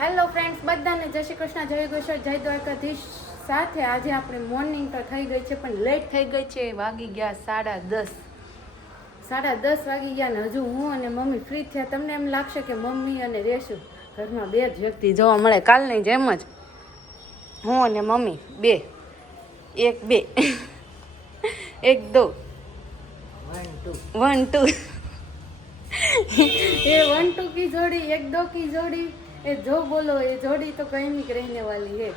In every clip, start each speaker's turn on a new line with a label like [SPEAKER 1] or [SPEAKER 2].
[SPEAKER 1] Hello friends બધાને જય શ્રી કૃષ્ણ જય ગોશ્વર જય દ્વારકાધીશ. સાથે આજે આપણે મોર્નિંગ તો થઈ ગઈ છે પણ લેટ થઈ ગઈ છે વાગી ગયા સાડા દસ. સાડા દસ વાગી ગયા ને હજુ હું અને મમ્મી ફ્રી થયા. તમને એમ લાગશે કે મમ્મી અને રેશું ઘરમાં બે જ વ્યક્તિ જોવા મળે કાલની જેમ જ હું અને મમ્મી બે. એક બે. એક દો.
[SPEAKER 2] વન ટુ
[SPEAKER 1] વન ટુ એ વન ટુ કી જોડી એક દો કી જોડી. ये जो बोलो ये जोड़ी तो कहीं नहीं रहने वाली है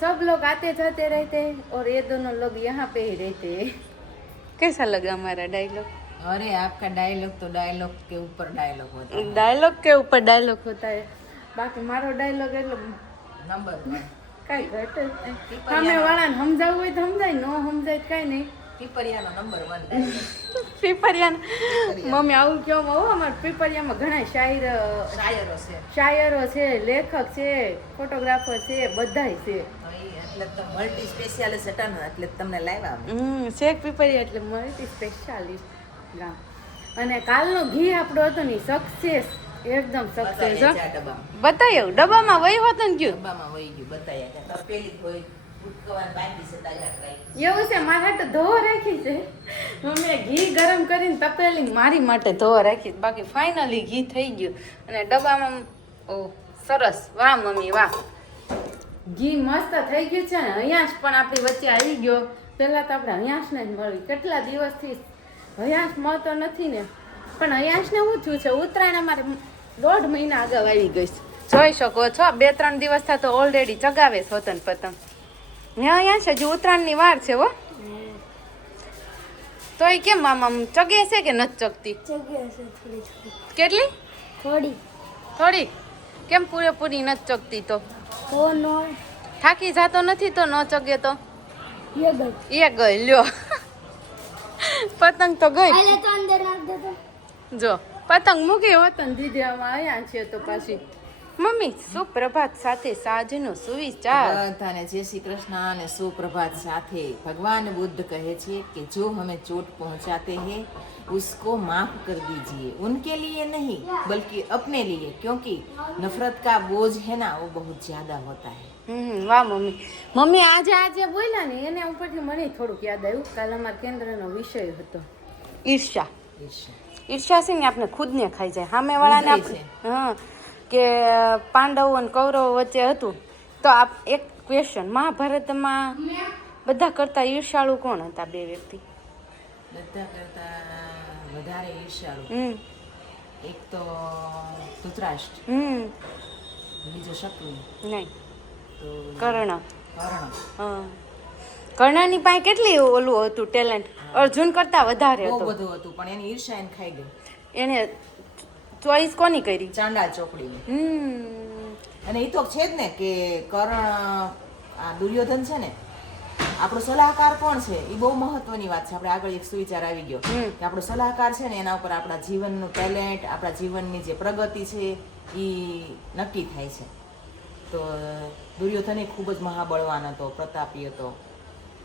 [SPEAKER 1] सब लोग आते जाते रहते हैं और ये दोनों लोग यहाँ पे ही रहते हैं कैसा लगा हमारा डायलॉग
[SPEAKER 2] अरे आपका डायलॉग तो डायलॉग के ऊपर डायलॉग होता है
[SPEAKER 1] डायलॉग के ऊपर डायलॉग होता है બાકી મારો ડાયલોગ એટલે
[SPEAKER 2] નંબર વન
[SPEAKER 1] કાંઈ ઘટે જ નહીં સામે વાળાને સમજાવવું હોય તો સમજાય ન સમજાય તો કાંઈ નહીં
[SPEAKER 2] પીપરિયાનો નંબર વન
[SPEAKER 1] પીપરિયા મમ્મી આવું અમારા પીપરિયામાં ઘણા શાયર
[SPEAKER 2] શાયરો છે.
[SPEAKER 1] શાયરો છે લેખક છે ફોટોગ્રાફર છે બધાય છે.
[SPEAKER 2] એટલે તો મલ્ટી સ્પેશિયાલિસ્ટ હતા ને એટલે તમને લાવ્યા
[SPEAKER 1] હમ શેખ પીપરિયા એટલે મલ્ટી સ્પેશિયાલિસ્ટ ગામ અને કાલનો ઘી આપણો હતો ને સક્સેસ એકદમ સક્સેસ બતાવ્યું ડબ્બામાં. વહી હોત ને ગયું?
[SPEAKER 2] ડબ્બામાં વહી ગયું બતાવ્યા હોય.
[SPEAKER 1] આપણી વચ્ચે આવી ગયો. પહેલાં તો આપણે હયાશને જ મળ્યું કેટલા દિવસથી હયાશ મળતો નથી ને. પણ હયાશને ને થયું છે, ઉત્તરાયણ અમારે દોઢ મહિના અગાઉ આવી ગઈ જોઈ શકો છો, બે, ત્રણ દિવસ થતો ઓલરેડી ચગાવે છે પતંગ. ને અહીંયા છે હજુ ઉત્તરાયણની વાર છે હો. તો એ કેમ આમ આમ ચગે છે કે નથી ચગતી?
[SPEAKER 3] જગ્યા છે થોડી થોડી.
[SPEAKER 1] કેટલી?
[SPEAKER 3] થોડી.
[SPEAKER 1] થોડી? કેમ પૂરેપૂરી નથી ચગતી તો? થાકી જાતો નથી તો ન ચગે તો? એ ગઈ. લ્યો. પતંગ તો ગઈ. જો પતંગ મૂકી વતન દીદી આમાં અહીંયા છે તો પાછી. મમ્મી સુપ્રભાત સાથે સાંજનો સુવિચાર
[SPEAKER 2] બધાને જય શ્રી કૃષ્ણ અને સુપ્રભાત સાથે ભગવાન बुद्ध કહે છે કે जो हमें चोट पहुंचाते हैं उसको माफ कर दीजिए उनके लिए नहीं बल्कि अपने लिए क्योंकि नफरत का बोझ है ना वो बहुत ज्यादा होता है
[SPEAKER 1] હમ વાહ મમ્મી મમ્મી આજે આજે બોલ્યા ને એને ઉપરથી મને થોડુંક યાદ આવ્યું કાલ અમારા કેન્દ્રનો વિષય હતો ઈર્ષા ઈર્ષા છે ને આપણે ખુદને ખાઈ જાય સામે વાળાને
[SPEAKER 2] ઉધરાય
[SPEAKER 1] આપણે હા કે પાંડવો અને કૌરવો વચ્ચે હતું. તો આપ એક ક્વેશ્ચન મહાભારતમાં બધા કરતા ઈર્ષાળુ કોણ હતા બે વ્યક્તિ?
[SPEAKER 2] બધા કરતા વધારે ઈર્ષાળુ. એક તો ધૃતરાષ્ટ્ર. બીજો શત્રુ.
[SPEAKER 1] નહીં. કર્ણ.
[SPEAKER 2] કર્ણ.
[SPEAKER 1] કર્ણની પાસે કેટલી ઓલું હતું ટેલેન્ટ અર્જુન કરતા વધારે હતું.
[SPEAKER 2] બધું હતું પણ એની ઈર્ષા એને ખાઈ ગઈ.
[SPEAKER 1] એને ચોઈસ કોની કરી?
[SPEAKER 2] ચાંદા ચોકડી
[SPEAKER 1] હમ.
[SPEAKER 2] અને એ તો છે જ ને કે કર્ણ આ દુર્યોધન છે ને આપણો સલાહકાર કોણ છે? એ બહુ મહત્વની વાત છે. આપણે આગળ એક સુવિચાર આવી ગયો. કે આપણો સલાહકાર છે ને એના ઉપર આપણા જીવનનું ટેલેન્ટ આપણા જીવનની જે પ્રગતિ છે એ નક્કી થાય છે. તો દુર્યોધન એ ખૂબ જ મહાબળવાન હતો પ્રતાપી હતો.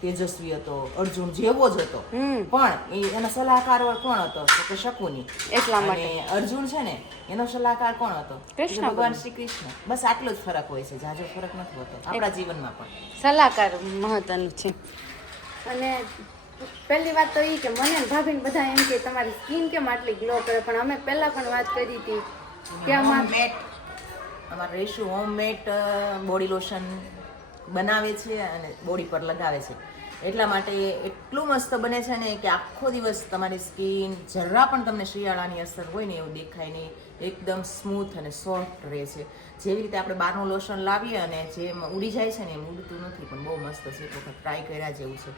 [SPEAKER 2] તેજસ્વી હતો અર્જુન જેવો જ હતો.
[SPEAKER 1] હમ.
[SPEAKER 2] પણ એ એનો સલાહકાર કોણ હતો? કે શકુની.
[SPEAKER 1] એટલા માટે.
[SPEAKER 2] અર્જુન છે ને એનો સલાહકાર કોણ હતો?
[SPEAKER 1] કૃષ્ણ
[SPEAKER 2] ભગવાન શ્રી કૃષ્ણ. બસ આટલો જ ફરક હોય છે જાજો ફરક નથી હોતો આપણા જીવનમાં પણ.
[SPEAKER 1] સલાહકાર મહત્વનું છે. અને પહેલી વાત તો એ કે મને ને ભાભીને બધા એમ કે તમારી સ્કિન કેમ આટલી ગ્લો કરે? પણ અમે પહેલા પણ વાત કરી હતી કે અમાર
[SPEAKER 2] હોમમેડ અમારે રેશુ હોમમેડ બોડી લોશન બનાવે છે અને બોડી પર લગાવે છે. એટલા માટે એટલું મસ્ત બને છે ને કે આખો દિવસ તમારી સ્કિન જરા પણ તમને શિયાળાની અસર હોય ને એવું દેખાય નહીં. એકદમ સ્મૂથ અને સોફ્ટ રહે છે. જેવી રીતે આપણે બહારનું લોશન લાવીએ અને જેમ ઉડી જાય છે ને એમ ઉડતું નથી, પણ બહુ મસ્ત છે. એક વખત ટ્રાય કર્યા જેવું છે.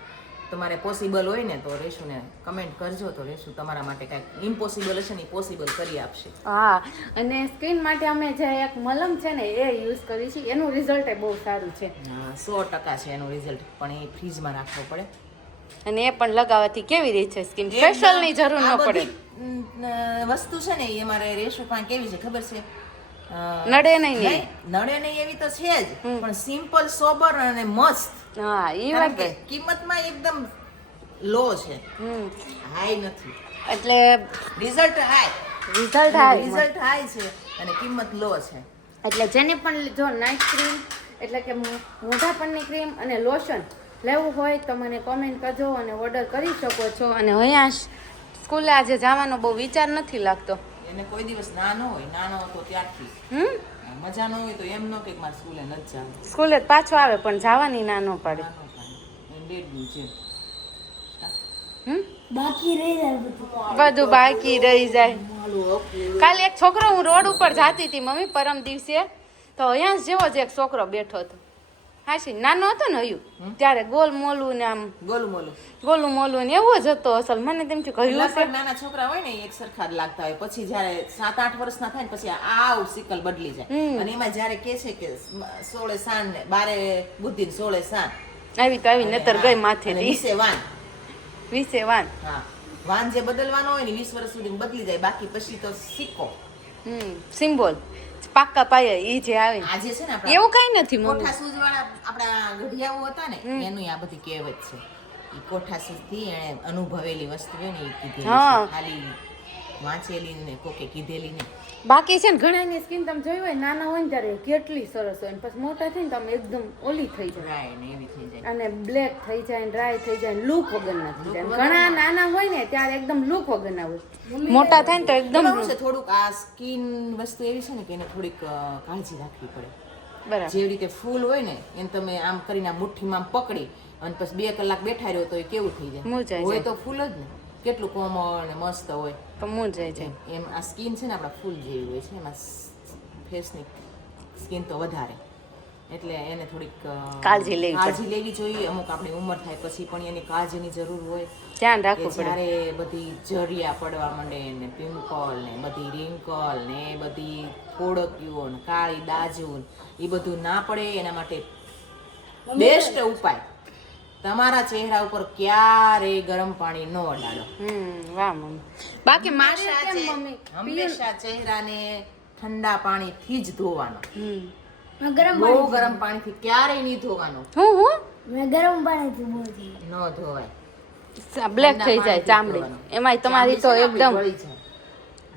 [SPEAKER 2] તમારે પોસિબલ હોય ને તો રેશુને કમેન્ટ કરજો તો રેશુ તમારા માટે કાંઈક ઇમ્પોસિબલ હશે ને પોસિબલ કરી આપશે.
[SPEAKER 1] હા અને સ્કિન માટે અમે જે એક મલમ છે ને એ યુઝ કરી છે એનું રિઝલ્ટ એ બહુ સારું છે.
[SPEAKER 2] હા સો ટકા છે એનું રિઝલ્ટ પણ એ ફ્રીજમાં રાખવો પડે.
[SPEAKER 1] અને એ પણ લગાવવાથી કેવી રહે છે સ્કિન ફેશિયલની જરૂર ન પડે.
[SPEAKER 2] વસ્તુ છે ને એ અમારે રેશુ પણ કેવી છે ખબર છે?
[SPEAKER 1] નડે નહીં,
[SPEAKER 2] નડે નહીં એવી તો છે જ. પણ સિમ્પલ સોબર અને મસ્ત
[SPEAKER 1] હા એ વાત
[SPEAKER 2] કે કિંમતમાં એકદમ લો છે.
[SPEAKER 1] હમ.
[SPEAKER 2] હાઈ નથી.
[SPEAKER 1] એટલે
[SPEAKER 2] રિઝલ્ટ હાઈ
[SPEAKER 1] રિઝલ્ટ આવે
[SPEAKER 2] રિઝલ્ટ હાઈ છે અને કિંમત લો છે.
[SPEAKER 1] એટલે જેને પણ જો નાઇટ ક્રીમ એટલે કે મોઢા પરની ક્રીમ અને લોશન લેવું હોય તો મને કોમેન્ટ કરજો અને ઓર્ડર કરી શકો છો. અને અહીંયા સ્કૂલે આજે જવાનો બહુ વિચાર નથી લાગતો.
[SPEAKER 2] એને કોઈ દિવસ નાનો હોય નાનો હતો ત્યારથી.
[SPEAKER 1] હમ?
[SPEAKER 2] મજા ન હોય તો એમ ન કે મારે સ્કૂલે નથી જવું
[SPEAKER 1] સ્કૂલે પાછો આવે પણ જવાની ના ન પાડે.
[SPEAKER 2] ડેડનું છે.
[SPEAKER 3] બધું
[SPEAKER 1] બાકી રહી જાય. કાલે એક છોકરો હું રોડ ઉપર જાતી હતી મમ્મી પરમ દિવસે. તો અહીંયા જેવો જ એક છોકરો બેઠો હતો. હાશી નાનો હતો ને હયું ત્યારે ગોલ મોલું ને આમ
[SPEAKER 2] ગોલું મોલું.
[SPEAKER 1] ગોલું મોલું ને એવો જ હતો અસલ. મને તેમ થયું કહ્યું છે
[SPEAKER 2] નાના છોકરા હોય ને એક સરખા જ લાગતા હોય. પછી જ્યારે સાત આઠ વર્ષના થાય ને પછી આવ સિકલ બદલી જાય. અને એમાં જ્યારે કે છે કે સોળે સાન ને બારે બુદ્ધિ ને સોળે સાન.
[SPEAKER 1] આવી તો આવી નતર ગઈ માથે
[SPEAKER 2] વીસે વાન.
[SPEAKER 1] વીસે વાન.
[SPEAKER 2] હા. વાન જે બદલવાનો હોય ને વીસ વર્ષ સુધી બદલી જાય. બાકી પછી તો સિક્કો.
[SPEAKER 1] હમ સિમ્બોલ. પાક્કા પાયા એ જે આવે.
[SPEAKER 2] આજે છે ને
[SPEAKER 1] એવું કઈ નથી
[SPEAKER 2] કોઠા સૂજ વાળા આપણા ગઢિયાઓ હતા ને એનું આ બધી કહેવત છે. કોઠા સૂજથી એને અનુભવેલી વસ્તુ ને એ કીધી ખાલી વાંચેલી ને કોકે કીધેલી ને
[SPEAKER 1] બાકી છે ને ઘણાની સ્કીન તમે જોઈ હોય નાના હોય ને ત્યારે કેટલી સરસ હોય ને પછી મોટા થઈને તમે એકદમ ઓલી થઈ જાય.
[SPEAKER 2] ડ્રાય ને એવી થઈ જાય.
[SPEAKER 1] અને બ્લેક થઈ જાય ડ્રાય થઈ જાય લુક વગરના થઈ જાય. ઘણા નાના હોય ને ત્યારે એકદમ લુક વગરના હોય. મોટા થાય ને તો એકદમ
[SPEAKER 2] થોડુંક આ સ્કીન વસ્તુ એવી છે ને કે એને થોડીક કાળજી રાખવી પડે.
[SPEAKER 1] બરાબર.
[SPEAKER 2] જેવી રીતે ફૂલ હોય ને એને તમે આમ કરીને મુઠ્ઠીમાં પકડી અને પછી બે કલાક બેઠા રહ્યો તો એ કેવું થઈ જાય. હોય તો ફૂલ જ ને. કેટલું કોમળ ને મસ્ત હોય.
[SPEAKER 1] તો જાય છે.
[SPEAKER 2] એમ આ સ્કિન છે ને આપણા ફૂલ જેવી હોય છે એમાં ફેસની સ્કિન તો વધારે. એટલે એને થોડીક
[SPEAKER 1] કાળજી લેવી
[SPEAKER 2] કાળજી લેવી જોઈએ. અમુક આપણી ઉંમર થાય પછી પણ એની કાળજીની જરૂર હોય.
[SPEAKER 1] ધ્યાન રાખવું પડે.
[SPEAKER 2] જ્યારે બધી જરિયા પડવા માંડે ને પિમ્પલ ને બધી રિંકલ ને એ બધી ફોડકીઓ ને કાળી દાજુ ને એ બધું ના પડે એના માટે બેસ્ટ ઉપાય. તમારા ચહેરા ઉપર ક્યારેય ગરમ પાણી ન અડાડો
[SPEAKER 1] વાહ મમ્મી. બાકી મારે
[SPEAKER 2] હંમેશા
[SPEAKER 1] કેમ મમ્મી
[SPEAKER 2] હંમેશા ચહેરાને ઠંડા પાણીથી જ ધોવાનો.
[SPEAKER 3] ગરમ
[SPEAKER 2] બહુ ગરમ પાણીથી ક્યારેય નહીં ધોવાનો.
[SPEAKER 1] હું હું?
[SPEAKER 3] મેં ગરમ પાણીથી થઈ
[SPEAKER 2] ન ધોવાય.
[SPEAKER 1] બ્લેક થઈ જાય ચામડી. એમાંય તમારી તો એકદમ.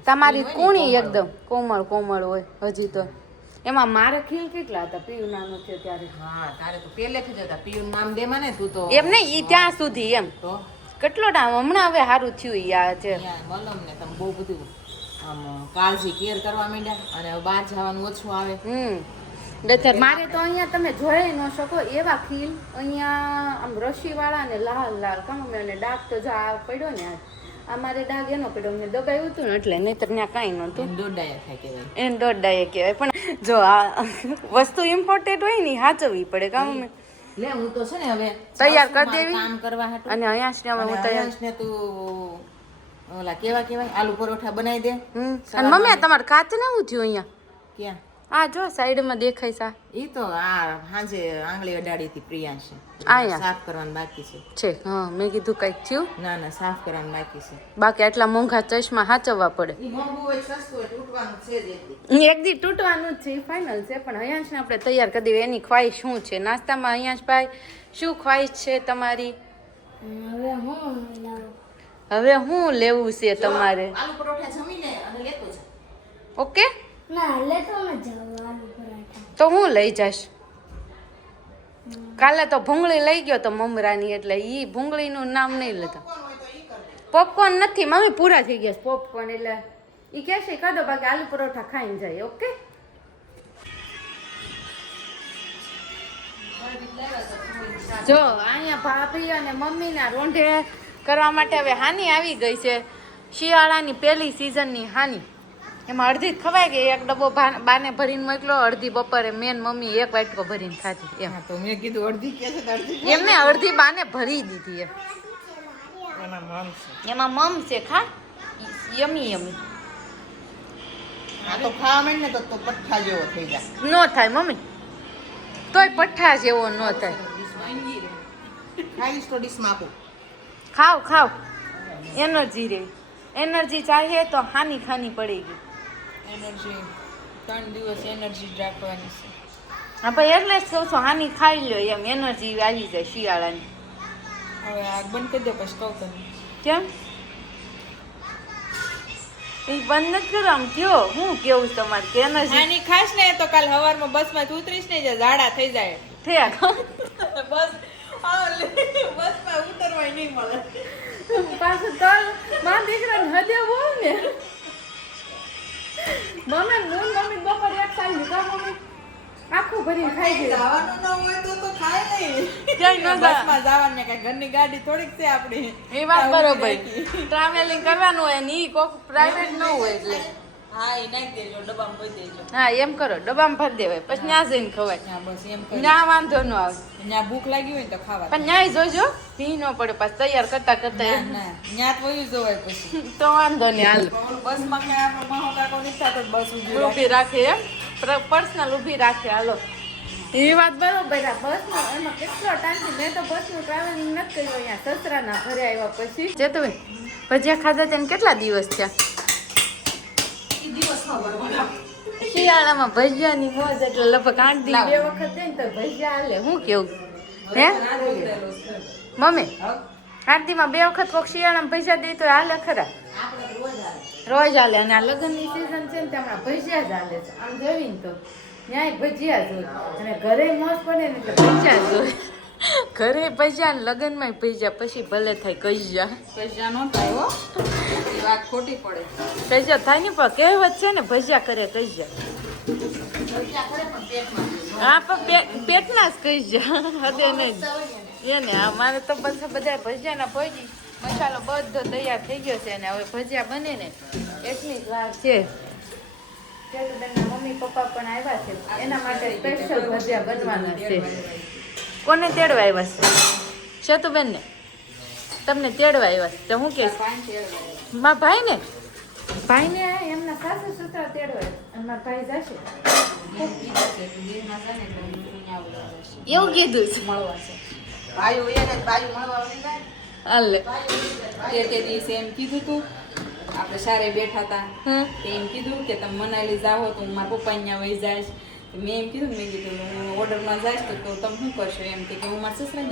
[SPEAKER 1] તમારી કુણી એકદમ કોમળ કોમળ હોય હજી તો. એમાં મારે ખીલ કેટલા હતા? પિયુ નાનું છે ત્યારે.
[SPEAKER 2] હા તારે તો પહેલેથી જ હતા. પિયુ નામ દેમાં ને તું તો.
[SPEAKER 1] એમ નહીં ઈ ત્યાં સુધી એમ.
[SPEAKER 2] તો?
[SPEAKER 1] કેટલો ટાઈમ? હમણાં હવે સારું થયું ઈ આ છે
[SPEAKER 2] મલમ ને તમે બહુ બધું આમ કાળજી કેર કરવા માંડ્યા અને બહાર જવાનું ઓછું આવે.
[SPEAKER 1] હમ. મારે તો અહીંયા તમે જોઈ ન શકો એવા ખીલ. અહીંયા આમ રસીવાળા ને લાલ લાલ કમ અને ડાક તો જો આ પડ્યો ને આ મારે એનો પડ્યો મેં દબાવ્યું હતું ને એટલે નહીંતર ત્યાં કાંઈ નહોતું.
[SPEAKER 2] દોડાયા થાય કહેવાય.
[SPEAKER 1] એને દોઢ કહેવાય. પણ જો આ વસ્તુ ઇમ્પોર્ટેન્ટ હોય ને સાચવવી પડે કામ
[SPEAKER 2] લે હું તો છે ને હવે
[SPEAKER 1] તૈયાર કરી દેવી?
[SPEAKER 2] કામ કરવા હાટુ.
[SPEAKER 1] અને અહીંયા ને હું તૈયાર.
[SPEAKER 2] અંયાશને તું ઓલા કેવા કેવાય આલુ પરોઠા બનાવી દે.
[SPEAKER 1] હમ. અને મમ્મી તમારે કાચ ને શું થયું અહીંયા?
[SPEAKER 2] ક્યાં?
[SPEAKER 1] આ જો સાઈડમાં દેખાય સા
[SPEAKER 2] ઈ તો આ સાંજે આંગળી અડાડી હતી પ્રિયાંશે
[SPEAKER 1] આયા?
[SPEAKER 2] સાફ કરવાનું બાકી છે.
[SPEAKER 1] છે હા મેં કીધું કંઈક થયું.
[SPEAKER 2] ના ના સાફ કરવાનું બાકી છે.
[SPEAKER 1] બાકી આટલા મોંઘા ચશ્મા સાચવવા પડે.
[SPEAKER 2] ઈ હોય સસ્તું હોય તૂટવાનું છે જ એટલી.
[SPEAKER 1] એક દી તૂટવાનું જ છે ફાઇનલ છે પણ હયાંશને આપણે તૈયાર કરી દઈએ. એની ખ્વાહિશ શું છે? નાસ્તામાં અહીંયા ભાઈ શું ખ્વાહિશ છે તમારી?
[SPEAKER 3] હવે હું
[SPEAKER 1] હવે લેવું છે તમારે?
[SPEAKER 2] આલુ પરોઠા જમી અને લેતો
[SPEAKER 1] ઓકે?
[SPEAKER 3] ના લેતો ન જાવ આલુ પરાઠા.
[SPEAKER 1] તો હું લઈ જઈશ કાલે તો ભૂંગળી લઈ ગયો તો મમરાની એટલે એ ભૂંગળીનું નામ નહીં લેતા. પોપકોર્ન નથી, મમ્મી પૂરા થઈ ગયા પોપકોર્ન એટલે. એ કહેશે કાદો બાકી આલુ પરોઠા ખાઈને જાય ઓકે જો, અહીંયા ભાભી અને મમ્મીના રોંઢે કરવા માટે હવે હાની આવી ગઈ છે. શિયાળાની પહેલી સિઝનની હાની. એમાં અડધી ખવાય કે એક ડબ્બો બાને ભરીને મોકલો અડધી બપોરે મેન મમ્મી એક વાટકો ભરીને ખાધી એમ.
[SPEAKER 2] તો મેં કીધું અડધી કે અડધી
[SPEAKER 1] એમને અડધી બાને ભરી દીધી એમ. એમાં મમ છે. ખા. યમી યમી.
[SPEAKER 2] તો ખાવા ને તો તો પઠ્ઠા જેવો થઈ જાય.
[SPEAKER 1] નો થાય મમ્મી. તોય પઠ્ઠા જેવો નો થાય.
[SPEAKER 2] ખાઈશ તો ડીશમાં આપું.
[SPEAKER 1] ખાવ ખાવ એનર્જી રે એનર્જી ચાહીએ તો હાની ખાની પડેગી
[SPEAKER 4] એનર્જી ત્રણ દિવસ એનર્જી રાખવાની છે.
[SPEAKER 1] આપણે એટલે જ કહું છું હાની ખાઈ લો એમ એનર્જી આવી જાય શિયાળાની.
[SPEAKER 4] હવે આગ બંધ કરી દો પછી કહું તમે
[SPEAKER 1] કેમ? એ બંધ નથી કરો આમ કયો? હું કેવું તમારે કે એનર્જી?
[SPEAKER 4] હાની ખાસ ને તો કાલ હવારમાં બસમાં તું ઉતરીશ ને ઝાડા થઈ જાય.
[SPEAKER 1] થયા
[SPEAKER 4] બસ બસમાં ઉતરવાય નહીં મળે.
[SPEAKER 1] પાછું તલ મમ્મી મૂળ મમ્મી બપોરે એક સાલ લીધા મમ્મી. આખું ભરીને ખાઈ ગઈ.
[SPEAKER 4] જવાનું ન હોય તો તો ખાય નહીં.
[SPEAKER 1] ક્યાંય ન જાય.
[SPEAKER 4] બસમાં જવાનું ને કઈ ઘરની ગાડી થોડીક છે આપણી.
[SPEAKER 1] એ વાત બરોબર. ટ્રાવેલિંગ કરવાનું હોય ને ઈ કોક પ્રાઇવેટ ન હોય એટલે.
[SPEAKER 4] હા
[SPEAKER 1] એમ કરો ડબ્બામાં ભરી દેવાય. પછી ત્યાં જઈને ખવાય.
[SPEAKER 4] હા બસ એમ કરી.
[SPEAKER 1] ત્યાં વાંધો ન આવે.
[SPEAKER 4] ત્યાં ભૂખ લાગી હોય તો ખાવા
[SPEAKER 1] પણ ન્યાય જોજો ભી ન પડે પાછું તૈયાર કરતા કરતા
[SPEAKER 4] ના ના તો જોવાય પછી.
[SPEAKER 1] તો વાંધો નહીં હાલ.
[SPEAKER 4] બસમાં બસ ઊભી રાખે.
[SPEAKER 1] એમ. પર્સનલ ઊભી રાખે હાલો. એ વાત બરોબર આ બસમાં એમાં કેટલો ટાઈમ મેં તો બસનું ટ્રાવેલિંગ નથી કર્યું. અહીંયા સસરાના ઘરે આવ્યા પછી. જેતુભાઈ ભજીયા ખાધા તેને કેટલા દિવસ થયા? શિયાળામાં ભજીયાની મોજ એટલે લગભગ આઠ દી બે વખત દે ને તો ભજીયા હાલે. હું કેવું? હે? મમ્મી? આઠ દીમાં બે વખત કોક શિયાળામાં ભજીયા દે તો હાલે ખરા? રોજ હાલે. અને આ લગ્નની સિઝન છે ને ત્યાં ભજીયા જ હાલે છે. આમ જોઈ ને તો ન્યાય ભજીયા જ અને ઘરે મોજ પડે ને એટલે ભજીયા જોઈ ઘરે ભજીયા લગ્નમાં ભજીયા પછી ભલે થાય કજિયા
[SPEAKER 4] પૈસા નો થાય હો. વાત ખોટી પડે.
[SPEAKER 1] કજિયા થાય ને પણ કહેવત છે ને ભજીયા કરે કજિયા હા પણ પે- પેટના જ કજિયા હદે નહીં. એને. હા મારે તો પછી બધા ભજીયાના ભજી મસાલો બધો તૈયાર થઈ ગયો છે અને હવે ભજીયા બને ને એટલી જ વાર છે. મમ્મી પપ્પા પણ આવ્યા છે. એના માટે સ્પેશિયલ ભજીયા બનવાના છે. કોને તેડવા આવ્યા છે? શેતુબેન ને તમને તેડવા આવ્યા છે. તો હું કે? મારા ભાઈ ને ભાઈ ને એમના સાસુ સસરા તેડો અને મારા ભાઈ જશે. એવું કીધું છે.
[SPEAKER 4] મળવા છે
[SPEAKER 2] ભાઈ હોય ને ભાઈ મળવા આવે જાય.
[SPEAKER 1] હાલે.
[SPEAKER 4] તે તે દિવસે એમ કીધું તું. આપણે સારે બેઠા હતા. એમ કીધું કે તમે મનાલી જાઓ તો હું મારા પપ્પા અહીંયા વહી જાય મેં એમ કીધું મેં કીધું હું ઓર્ડરમાં જઈશ તો તો તમે શું કરશો? એમ કે કે હું મારા સસરા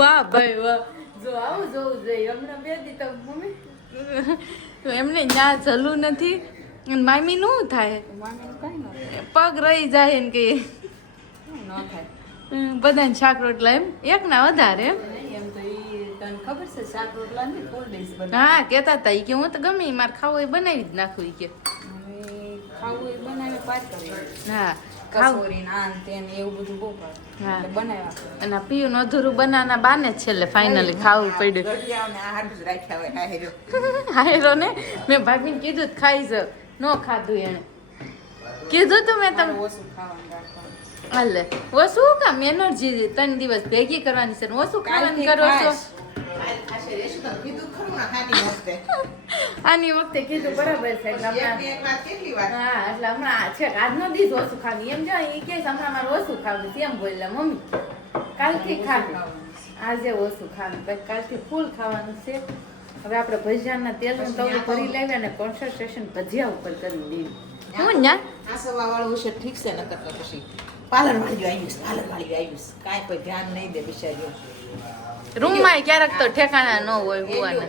[SPEAKER 1] વાહ ભાઈ વાહ. જો આવું જોવું જોઈએ. હમણાં બે દી તો મમ્મી એમને ના જલું નથી. અને મામી નું થાય? પગ રહી જાય ને કે.
[SPEAKER 4] ન થાય.
[SPEAKER 1] બધાને શાક રોટલા એમ? એક ના વધારે એમ?
[SPEAKER 4] એમ તો ખબર છે શાક રોટલા ને
[SPEAKER 1] હા કેતા હતા કે હું તો ગમે મારે ખાવું એ બનાવી જ નાખું કે. પીયું અધૂરું બાને છેલ્લે ફાઇનલી ખાવું પડ્યું. હાયરો. ને? મેં ભાભીને કીધું ખાઈ જ ન ખાધું એને કીધું તું મેં
[SPEAKER 4] રાખવાનું
[SPEAKER 1] હાલે. ઓછું? કામ એનર્જી ત્રણ દિવસ ભેગી કરવાની છે ને ઓછું ખાવાનું કરો છો? આની વખતે. કીધું બરાબર છે એટલે
[SPEAKER 2] ને
[SPEAKER 1] હા એટલે હમણાં છે આજનો દીધ ઓછું ખાવી એમ જો એ કે હમણાં મારે ઓછું ખાવું એમ બોલે મમ્મી કાલથી ખાવી આજે ઓછું ખાવાનું પછી કાલથી ફૂલ ખાવાનું છે. હવે આપણે ભજીયાના તેલનું તવું ભરી લેવી અને કોન્સન્ટ્રેશન ભજીયા ઉપર કરી દીધું હું ન્યા
[SPEAKER 2] આ સવા વાળું છે ઠીક છે નકર તો પછી પાલર વાળી આવ્યું પાલર વાળી આવ્યું કાંઈ કોઈ ધ્યાન નહીં દે બિચારીઓ.
[SPEAKER 1] રૂમમાં ક્યારેક તો ઠેકાણા ન હોય હોવાના.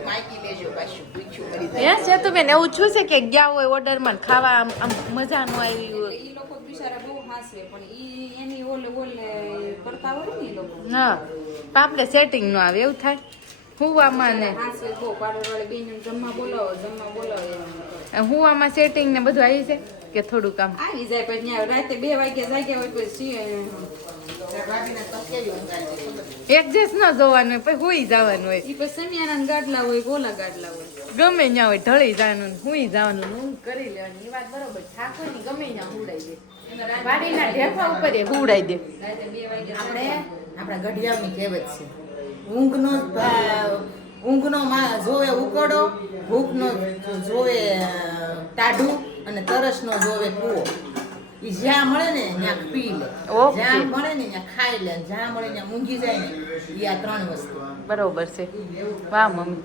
[SPEAKER 1] હે છે તો બેન એવું છું છે કે ગયા હોય ઓર્ડરમાં ખાવા આમ મજા ન આવી હોય?
[SPEAKER 4] એ લોકો બિચારા બહુ હાસે પણ ઈ એની ઓલે ઓલે કરતા હોય ને લોકો.
[SPEAKER 1] હા પણ આપણે સેટિંગ ન આવે એવું થાય? હુવામાં ને
[SPEAKER 4] જમવા બોલાવો જમવા બોલાવો
[SPEAKER 1] હુવામાં સેટિંગ ને બધું આવી છે કે થોડું કામ
[SPEAKER 4] આવી જાય પછી ત્યાં રાતે બે વાગે જાગ્યા હોય પછી
[SPEAKER 1] એડજસ્ટ ન જોવાનું હોય પછી હુઈ જવાનું હોય.
[SPEAKER 4] ઈ પછી સમિયાના ગાડલા હોય ગોલા ગાડલા હોય.
[SPEAKER 1] ગમે ત્યાં હોય ઢળી જવાનું ને હુઈ જવાનું ઊંઘ કરી લેવાની. એ વાત બરોબર ઠાકોરની ગમે ન્યા ઉડાઈ દે. વાડીના ઢેફા ઉપર એ ઉડાઈ દે.
[SPEAKER 2] આપણે આપણા ગઢિયાઓની કહેવત છે ઊંઘનો ઊંઘનો માં જોવે ઉકળો ભૂખનો જોવે ટાઢું અને તરસનો જોવે કૂવો. ઈ જ્યાં મળે ને ત્યાં પી લે.
[SPEAKER 1] ઓકે.
[SPEAKER 2] જ્યાં મળે ને ત્યાં ખાઈ લે. જ્યાં મળે ત્યાં મૂંગી જાય ને એ આ ત્રણ વસ્તુ.
[SPEAKER 1] બરોબર છે. વાહ મમ્મી.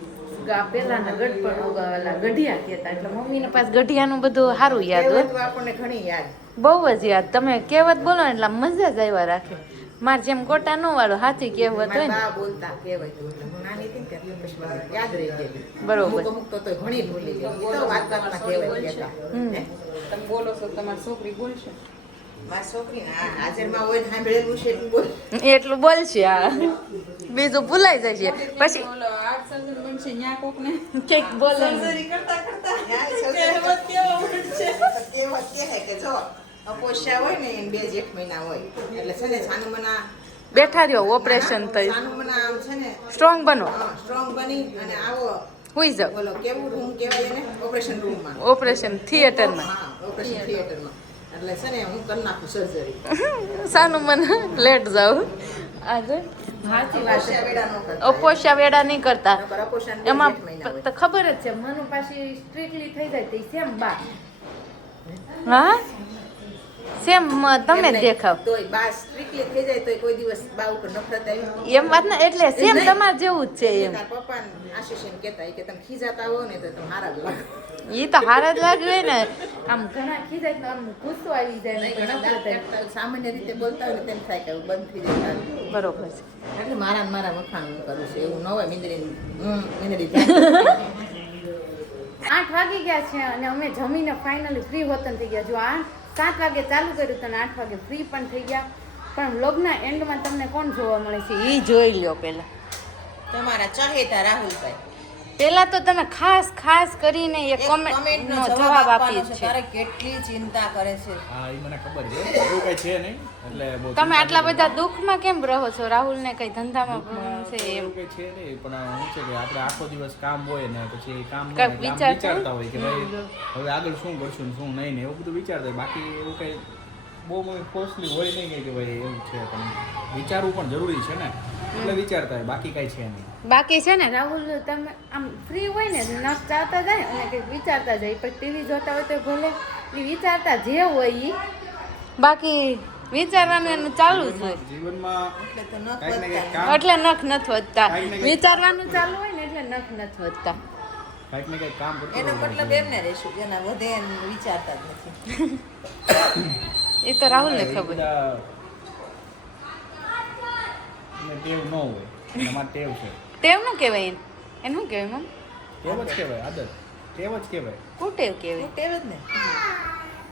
[SPEAKER 1] પેલાના ગઢપણ ઓલા ગઢિયા કહેતા એટલે મમ્મીને પાસ ગઢિયાનું બધું સારું યાદ હોય
[SPEAKER 2] આપણને ઘણી યાદ.
[SPEAKER 1] બહુ જ યાદ. તમે કહેવત બોલો ને એટલે મજા જ આવ્યા રાખે. મારે જેમ ગોટા નો વાળો હાથી કહેવત હોય ને.
[SPEAKER 2] બોલતા નાની હતી ને યાદ રહી
[SPEAKER 1] બરોબર.
[SPEAKER 2] અમુક અમુક તો ઘણી ભૂલી ગઈ તો વાત વાતમાં કહેવાય કહેતા.
[SPEAKER 1] હમ.
[SPEAKER 2] હે?
[SPEAKER 4] તમે બોલો છો તમારી છોકરી બોલશે
[SPEAKER 2] એટલું
[SPEAKER 1] બોલશે આ બીજું ભૂલાઈ જશે પછી
[SPEAKER 4] બોલો આર્ટ સર્જન બનશે ન્યા કોકને.
[SPEAKER 1] કંઈક બોલે.
[SPEAKER 2] કરતા કરતા. કહેવત કહે કે જો અપોષ્યા હોય ને એને બે જેઠ મહિના હોય. એટલે છે ને છાનું મના
[SPEAKER 1] બેઠા રહ્યો ઓપરેશન થયું
[SPEAKER 2] આમ છે ને
[SPEAKER 1] સ્ટ્રોંગ બનો.
[SPEAKER 2] સ્ટ્રોંગ બની અને આવો
[SPEAKER 1] હુઈ જાવ
[SPEAKER 2] બોલો કેવું રૂમ કહેવાય એને? ઓપરેશન રૂમમાં
[SPEAKER 1] ઓપરેશન થિયેટરમાં
[SPEAKER 2] હા ઓપરેશન થિયેટરમાં એટલે છે ને હું કરી નાખું સર્જરી
[SPEAKER 1] સાનું મન લેટ જાવ આજે?
[SPEAKER 2] અપોષ્યા વેડા કરતા.
[SPEAKER 1] નહીં કરતા. એમાં. તો ખબર જ છે મનુ પાછી સ્ટ્રિક્ટલી થઈ જાય તે સેમ બા હા? સેમ તમે જ દેખાવ.
[SPEAKER 2] તોય બા સ્ટ્રિક્ટલી થઈ જાય તોય કોઈ દિવસ બા ઉપર નફરત આવી
[SPEAKER 1] એમ વાત ના એટલે સેમ. તમારે જેવું જ છે એમ.
[SPEAKER 2] તારા પપ્પા આશીષ એમ કહેતા કે તમે ખીજાતા હો ને તો તમે હારા જ લાગો.
[SPEAKER 1] ઈ તો હાર જ લાગ્યું ને. આમ ઘણા ખીજાય તો આમ ગુસ્સો આવી જાય
[SPEAKER 2] સામાન્ય રીતે બોલતા હોય તેમ થાય કે બંધ થઈ જાય
[SPEAKER 1] બરોબર છે.
[SPEAKER 2] એટલે મારા ને મારા વખાણ હું કરું છું એવું ન હોય મિંદરી મીંદડી
[SPEAKER 1] આઠ વાગી ગયા છે અને અમે જમીને ફાઇનલી ફ્રી વતન થઈ ગયા. જો આઠ સાત વાગે ચાલુ કર્યું તો આઠ વાગે ફ્રી પણ થઈ ગયા. પણ વ્લોગના એન્ડમાં તમને કોણ જોવા મળે છે? એ જોઈ લ્યો પહેલા.
[SPEAKER 2] તમારા ચહેતા રાહુલભાઈ.
[SPEAKER 1] પહેલા તો તમે ખાસ ખાસ કરીને એ
[SPEAKER 2] એક
[SPEAKER 1] કોમેન્ટ નો જવાબ આપી
[SPEAKER 2] છે.
[SPEAKER 1] છે
[SPEAKER 2] તારે કેટલી ચિંતા કરે છે?
[SPEAKER 5] હા એ મને ખબર છે. એવું કઈ છે નહીં. એટલે
[SPEAKER 1] તમે આટલા બધા દુઃખમાં કેમ રહો છો? રાહુલ ને કઈ ધંધામાં છે એમ.
[SPEAKER 5] કે છે નહીં પણ શું છે કે આપણે આખો દિવસ કામ હોય ને પછી કામ ન
[SPEAKER 1] વિચારતા
[SPEAKER 5] હોય? કે ભાઈ હવે આગળ શું કરશું શું નહીં ને એવું બધું વિચારતા હોય. બાકી એવું કઈ બહુ કોસ્ટલી હોય નહીં કે ભાઈ એવું છે પણ વિચારવું પણ જરૂરી છે ને. એટલે વિચારતા હોય બાકી કઈ છે નહીં.
[SPEAKER 1] બાકી છે ને રાહુલ તમે આમ ફ્રી હોય ને નસ ચાલતા જાય અને કંઈક વિચારતા જાય. પણ ટીવી જોતા હોય તો ભલે એ વિચારતા જે હોય એ બાકી વિચારવાનું એનું ચાલુ જ હોય.
[SPEAKER 5] જીવનમાં
[SPEAKER 2] એટલે
[SPEAKER 1] નખ નથી વધતા. વિચારવાનું ચાલુ હોય ને એટલે નખ નથી વધતા.
[SPEAKER 2] એનો મતલબ રહેશું વધે વિચારતા જ નથી.
[SPEAKER 1] એ તો રાહુલ ને ખબર.
[SPEAKER 5] ટેવ ન હોય. એમાં ટેવ છે.
[SPEAKER 1] ટેવનું કહેવાય એને. એનું શું કહેવાય મમ
[SPEAKER 5] ટેવ જ કહેવાય આદત. ટેવ જ કહેવાય.
[SPEAKER 1] કુટેવ કહેવાય.
[SPEAKER 2] જ ને.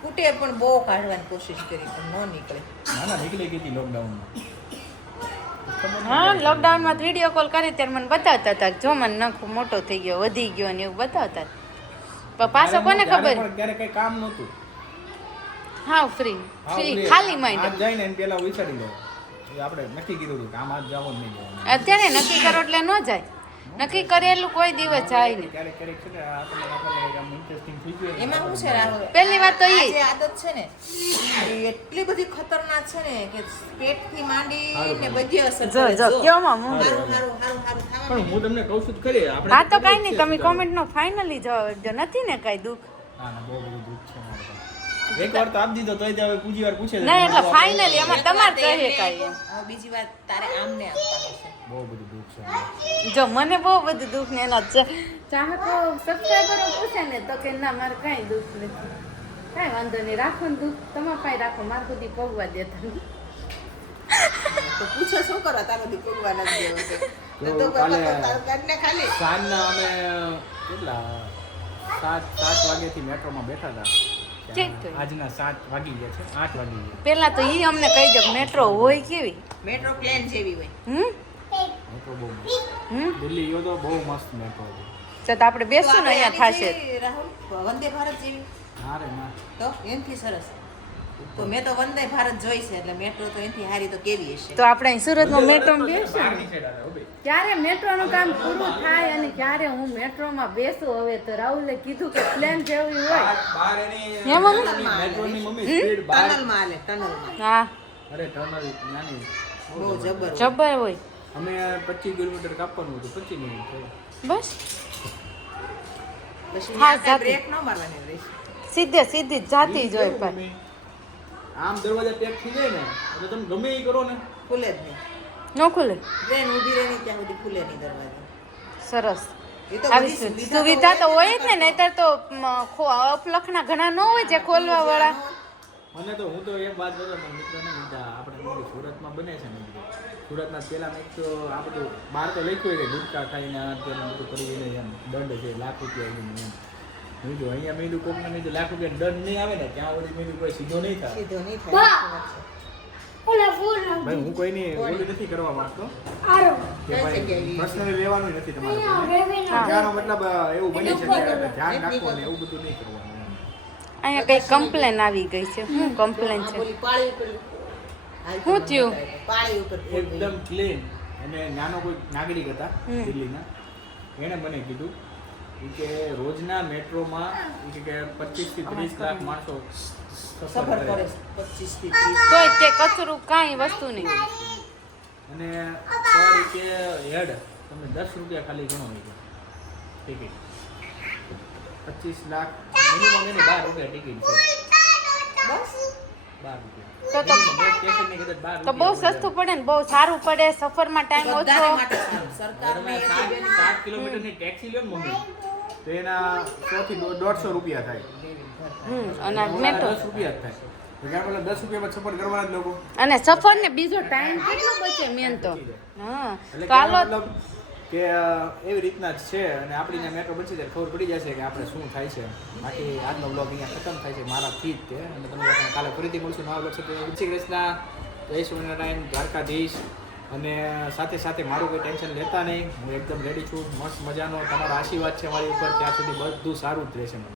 [SPEAKER 2] કુટે પણ બહુ કાઢવાની કોશિશ કરી પણ ન નીકળે.
[SPEAKER 5] ના ના નીકળી ગઈ હતી લોકડાઉનમાં
[SPEAKER 1] હા લોકડાઉનમાં વીડિયો કોલ કરી ત્યારે મને બતાવતા હતા જો મને નખ મોટો થઈ ગયો વધી ગયો ને એવું બતાવતા પણ પાછો કોને ખબર?
[SPEAKER 5] ત્યારે કઈ કામ નહોતું.
[SPEAKER 1] હા ફ્રી ફ્રી
[SPEAKER 5] ખાલી
[SPEAKER 1] ખાલી
[SPEAKER 5] આજ જઈને પેલા વિચારી લો. આપણે નક્કી કીધું હતું કે આજ જવાનું નહીં
[SPEAKER 1] અત્યારે નક્કી કરો એટલે ન જાય. નક્કી કરેલું કોઈ દિવસ જાય નહીં.
[SPEAKER 5] ને
[SPEAKER 2] એમાં શું છે રાહુલ?
[SPEAKER 1] પહેલી વાત તો
[SPEAKER 2] એ આદત છે ને એટલી બધી ખતરનાક છે ને કે પેટથી માંડી ને બધી અસર
[SPEAKER 1] જો જો
[SPEAKER 2] જો.
[SPEAKER 1] કયો માં હું
[SPEAKER 5] પણ હું તમને કહું છું જ ખરી આપણે
[SPEAKER 1] હા તો કાઈ નહીં તમે
[SPEAKER 5] કોમેન્ટ
[SPEAKER 1] કોમેન્ટનો ફાઇનલી જો નથી ને કાંઈ દુઃખ?
[SPEAKER 5] ના ના બહુ બધું દુઃખ છે મારે તો. તો આપી દીધો તોય તે હવે બીજી વાર પૂછે
[SPEAKER 1] ના એટલે ફાઇનલી એમાં તમાર કહે કાંઈ
[SPEAKER 2] બીજી વાર તારે આમ ને
[SPEAKER 5] બહુ બધું દુઃખ છે.
[SPEAKER 1] જો મને બહુ બધું દુઃખ ને એના ચાહકો સબસ્ક્રાઈબરો પૂછે ને તો કે ના મારે કાઈ દુઃખ નથી. કાઈ વાંધો નહીં રાખો ને દુઃખ. તમારા પાસે રાખો મારે સુધી ભોગવા દેતા
[SPEAKER 2] તો પૂછો શું કરો? તારો દી ભોગવા નથી દેવો છે તો
[SPEAKER 5] કાલે- સાંજના અમે કેટલા? સાત સાત વાગ્યાથી મેટ્રોમાં બેઠા હતા. આજના સાત વાગી ગયા છે આઠ વાગી ગયા.
[SPEAKER 1] પહેલા તો ઈ અમને કહી દે મેટ્રો હોય કેવી?
[SPEAKER 2] મેટ્રો પ્લેન જેવી હોય.
[SPEAKER 1] હમ?
[SPEAKER 5] મેટ્રો બહુ મસ્ત.
[SPEAKER 1] હમ?
[SPEAKER 5] દિલ્હી ગયો તો બહુ મસ્ત મેટ્રો છે.
[SPEAKER 1] તો તો આપણે
[SPEAKER 2] તો
[SPEAKER 1] બેસું ને અહીંયા થાશે.
[SPEAKER 2] રાહુલ વંદે ભારત જેવી.
[SPEAKER 5] ના રે ના.
[SPEAKER 2] તો એમથી સરસ. તો મેં તો વંદે ભારત જોઈ છે એટલે મેટ્રો તો એનથી હારી તો કેવી હશે?
[SPEAKER 1] તો આપણે અહીં સુરતમાં મેટ્રોમાં. ક્યારે મેટ્રોનું કામ પૂરું થાય અને ક્યારે હું મેટ્રોમાં બેસું હવે તો રાહુલે કીધું કે પ્લેન જેવી હોય. મમ્મી?
[SPEAKER 5] મેટ્રોની મમ્મી સ્પીડ
[SPEAKER 2] ટનલમાં હાલે ટનલમાં.
[SPEAKER 1] હા.
[SPEAKER 5] અરે ટનલ નાની.
[SPEAKER 2] બહુ જબર
[SPEAKER 1] જબર હોય.
[SPEAKER 5] અમે પચીસ કિલોમીટર કાપવાનું હતું પચીસ મિનિટ
[SPEAKER 1] બસ.
[SPEAKER 2] પછી
[SPEAKER 1] હા,
[SPEAKER 2] બ્રેક ન મારવાની રહેશે
[SPEAKER 1] સીધે સીધી જ જાતી જ હોય પણ?
[SPEAKER 5] આમ દરવાજા પેક થઈ જાય ને એટલે તમે ગમે એ કરો ને.
[SPEAKER 2] ખુલે જ નહીં.
[SPEAKER 1] ન ખુલે?
[SPEAKER 2] ટ્રેન ઊભી રહે ત્યાં સુધી ખુલે નહીં દરવાજા.
[SPEAKER 1] સરસ. આવી સુવિધા તો હોય જ ને નહીતર તો અપલખના ઘણા ન હોય જે ખોલવા વાળા
[SPEAKER 5] મને તો હું તો એક વાત બોલો મારા મિત્રને લીધા આપણે સુરતમાં બને છે ને સુરતમાં પેલા મેં તો આ બધું બહાર તો લખ્યું હોય કે ગુટકા ખાઈને આ બધું કરીને એમ દંડ છે લાખ રૂપિયા એમ. એમ અહીંયા મેં કોક ને મેં કીધું લાખ રૂપિયા દંડ નહીં આવે ને ત્યાં વળી મેં કોઈ સીધો નહીં થાય.
[SPEAKER 2] સીધો નહીં થાય
[SPEAKER 5] ભાઈ હું કોઈની ઓલી નથી કરવા માંગતો.
[SPEAKER 3] આરો
[SPEAKER 5] કે
[SPEAKER 2] કઈ
[SPEAKER 5] પર્સનલી લેવાનું નથી તમારે ત્યાંનો મતલબ એવું બની છે ધ્યાન રાખો ને એવું બધું નહીં કરવાનું.
[SPEAKER 1] અહીંયા કઈ કમ્પ્લેન આવી ગઈ છે. શું કમ્પ્લેન છે.
[SPEAKER 2] પાળી ઉપર હાલ
[SPEAKER 1] શું થયું?
[SPEAKER 2] પાળી ઉપર
[SPEAKER 5] એકદમ ક્લીન અને નાનો કોઈ નાગરિક હતા દિલ્હીના. એણે મને કીધું કે રોજના મેટ્રોમાં ઈ કે પચીસથી ત્રીસ લાખ માણસો
[SPEAKER 2] સફર કરે. પચીસથી
[SPEAKER 1] તોય તે કચરું કાંઈ વસ્તુ નહીં
[SPEAKER 5] અને પર કે હેડ તમે દસ રૂપિયા ખાલી ગણો ઈ ટિકિટ. પચીસ લાખ મિનિમમ એની બાર રૂપિયા ટિકિટ છે.
[SPEAKER 2] બસ
[SPEAKER 5] બાર રૂપિયા.
[SPEAKER 1] તો તો- તો બહુ સસ્તું પડે ને બહુ સારું પડે સફરમાં ટાઈમ ઓછો.
[SPEAKER 2] માટે સારું
[SPEAKER 5] હવે
[SPEAKER 2] સરકારને
[SPEAKER 5] તમે સાત સાત કિલોમીટરની ટેક્સી લ્યો ને મમ્મી. તો એના સો દોઢસો રૂપિયા થાય.
[SPEAKER 1] અને
[SPEAKER 5] દસ રૂપિયા જ થાય. દસ રૂપિયામાં સફર કરવાના જ લોકો.
[SPEAKER 1] અને સફર ને બીજો ટાઈમ કેટલો બચે મેન તો? હા.
[SPEAKER 5] મતલબ કે એવી રીતના જ છે અને આપણી ત્યાં મેટ્રો બનશે ખબર પડી જશે કે આપણે શું થાય છે. બાકી આજનો બ્લોગ અહીંયા ખતમ થાય છે મારા ફીટ છે અને તમે કાલે ફરીથી મળશું નવા બ્લોગ સાથે. જય શ્રી કૃષ્ણ. જય સ્વામિનારાયણ. દ્વારકાધીશ. અને સાથે સાથે મારું કોઈ ટેન્શન લેતા નહીં. હું એકદમ રેડી છું, મસ્ત મજાનો. તમારો આશીર્વાદ છે મારી ઉપર. ત્યાં સુધી બધું સારું જ રહેશે મને.